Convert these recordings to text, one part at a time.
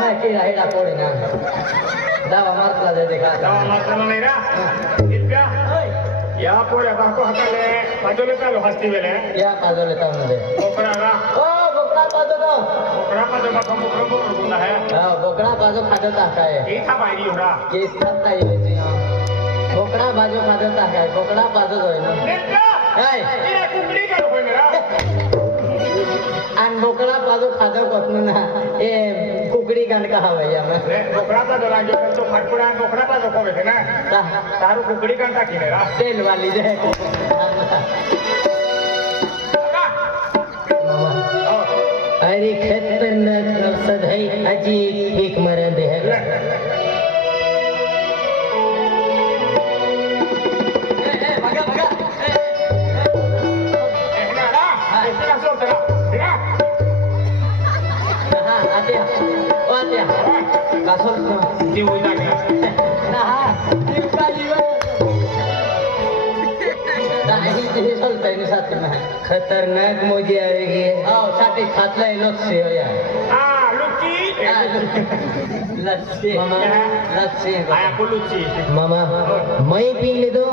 मैं किरा हिड़ा कोड़ी ना दावा मारतला दे देखा दावा मारतला नाही रा इतका या पोळ्या बाको हाताले पाजोले चालू हस्ती वेले या पाजोले ताव मध्ये बोकडा रा ओ बोकडा पाजो तो बोकडा पाजो बाको बोकडा बोकडा है हां बोकडा पाजो खातो काय की था बाई होरा केस खाता ये जी बोकडा पाजो खातो काय बोकडा पाजो होय ना काय इरा कुकडी का होय ना आणि बोकडा पाजो खातो कोतनु ना ए कुकड़ी गान का हवे या मैं बोकडा पाजो लागो तो फटपुड़ा बोकडा पाजो कोवे थे ना तारू कुकड़ी कांटा किने रा तेल वाली दे अरे खतरनाक औषध है अजी एक मरद है भागा भागा इसका सोच रहा ठीक है हां आते कासोल जीव होई लागला ना हां जीव का जीवन दाही ते चलते नि साथ में खतरनाक मौजी आएगी आओ साथे खातला लोग से हो यार हां लुच्ची लच्छी मामा लच्छी आया को लुच्ची मामा मैं पी ले दो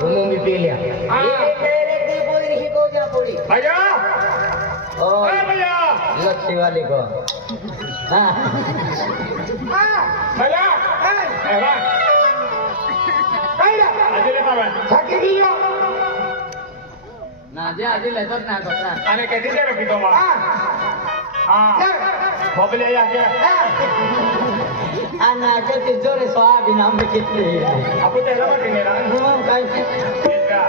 तुम भी पी लिया ये तेरे की पूरी ही को जा पूरी भैया ओ भैया लच्छी वाली को हां भैया ए वाह काईला अजले बाबा छाके दियो ना जे आधी लेतात ना कोणा आणि किती दे रखी तो मा हां बबले या के ana के जोरे सोयाबीन नाम कितने आपू तेरा बाकी मेरा हम काय इसका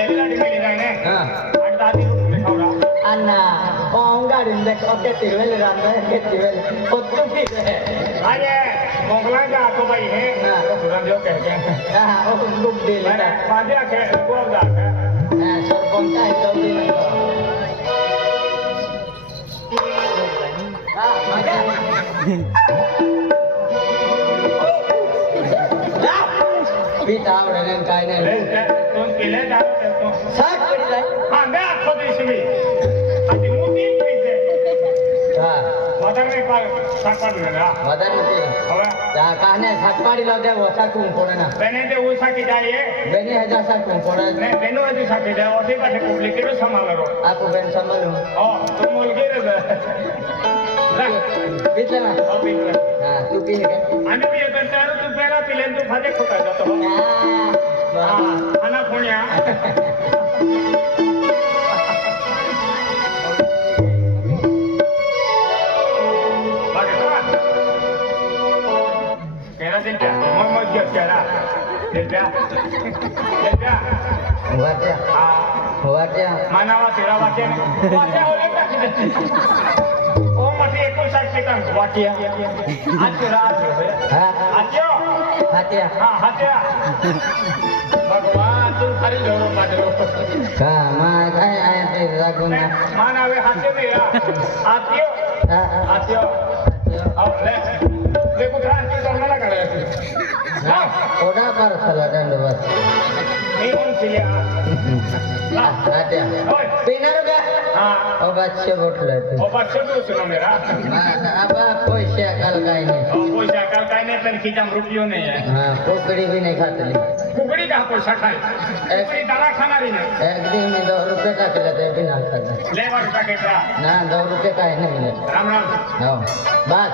एला डिमेली जाने हां आणि दादी रूप में खावरा ana गाड़ी में देखो के वेले रांदा के वेले पत्तू भी है अरे मोगला जा तो भाई है तो तुरंत जो कहते हैं हां ओ लुक दे लेता पांच के को जा के हां सर पंचा है तो भी हां मजा पीता आवडे काय नाही दोन पिले दारू तो साठ पडी जाय हां मैं आखो दिवशी मी आणि मोठी पिते हां वदरने पार सापड ना वदन मध्ये हवा त्या काहने सातपाडी लावते वसा कोण कोण ना बेने ते उसाठी जाए बेनी हजार सा कोण कोण ने बेनो हजू साठी जाए ओसे पासे पब्लिकेरो संभाळलो आपको बेन संभालो हो तू मुलगी रे पितला ना हो पिले हां तू पिले काय आणि मी येतो तर तू पहिला पिले तू फाजे खोटा जातो हो हां खाना फोन्या Dia, mau dia cara. Dia. वाट्या वाट्या Mana watia watia. Watia oleh tak? Oh masih 51 sekitar watia. Acara aja. हां Ajo. हात्या हाँ हत्या भगवान तुम खाली जोरो मारो का मा काय आहे ते लागून मानावे हत्या दिया आतियो आतियो अब ले देखो क्रांति करने लगा रहे हां ओडा पर चला दंड बस नहीं कौन सिया हात्या पिणार का हां ओ बच्चे बोटले ओ बच्चे तो सुनो मेरा अब पैसे काल काय नाही ओ पैसा काल काय नहीं तर खिचाम रुपयो नहीं है हां कोकड़ी भी नहीं खातली कुकड़ी का पैसा खाए कुकड़ी दाना खाना भी नहीं एक दिन में 2 रुपए का लेते बिना खाता लेबर पैकेट का ना 2 रुपए का है नहीं लेते राम राम हां बात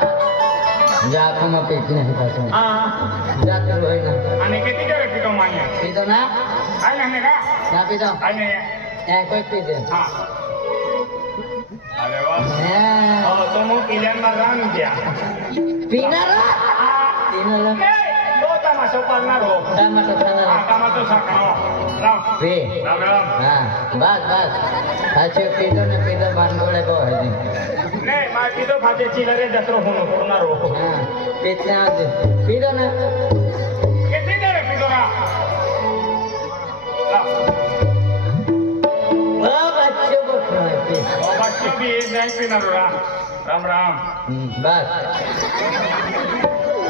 जा को मत इतने ही पास हां जा तो होई ना आणि किती जरा पितो मान्य पी दो ना काय नाही का ना पी दो काय नाही ए कोई पी दे हां अरे वाह हां Oh, tunggu pilihan barang dia. पिनारा पिनारा तो तमा सोपान नारो. तमा तो खाना तमा तो sakao. Ram. पे Ram ram. हां बस बस अच्छे पी दो ने पी दो बांधोड़े को है जी Ne, mai pido bhaje chilare jatro hono corona ro. हां पीते आज पी दो ना Kete dere pido na. Ram. अब अच्छे को खाए पी Oh, bachche bhi nahi pina ro ram. Ram ram. बस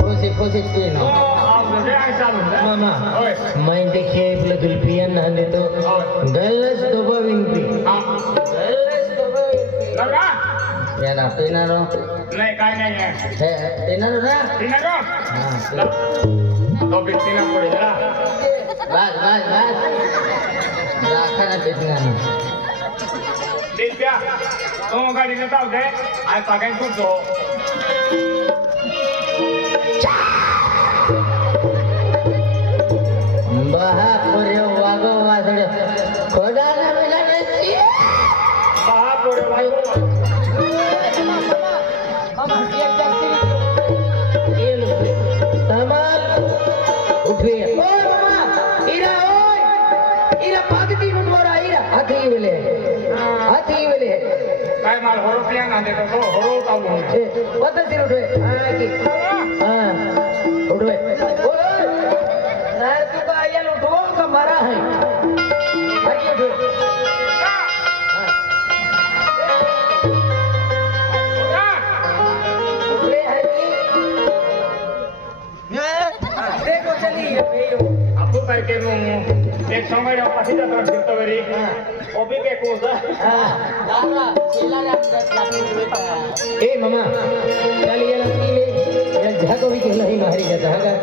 खुशी खुशी पी नो Oh, aap de aisa lo. मामा Oi. मैं देखिए इपले दुल्पियन ना दे तो गलस दबा विनपी Ah. गलस दबा विनपी Ram ram. या ना पिनारो नाही काय नाही आहे येणार ना तिनारो हा तो व्यक्तीना पुढे जरा बस राखाना पेटणार दिव्या तो गाडीने जाऊ दे आज पाकाय तुझो महापुरे वागो वासड खोडाना मिळाले महापुरे वागो समाल उठवे ओय मामा इरा ओय इरा पागती उठवारा इरा हाथी वेले काय माल होरोपिया ना देतो तो होरो काऊ पद्धतशीर उठवे हा की हा उठवे ओय यार तू का आयल उठवो का मारा है आइए उठवे उठवे है की देखो चली आपको काय के नु एक समय रा पाठी जातो फिरतो वेरी ओबी के को ए मामा चल ये लड़की ले या झाको भी कहला ही मारी जाता है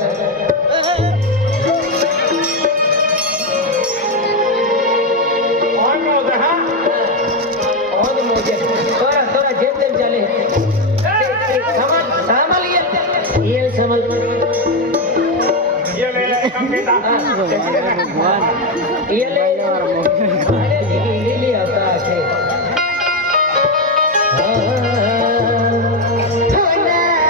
और नो दे हां और मोजे तोरा जेब चले सामल ये सामल ये ले कम बेटा ये ले अरे ये ले आता है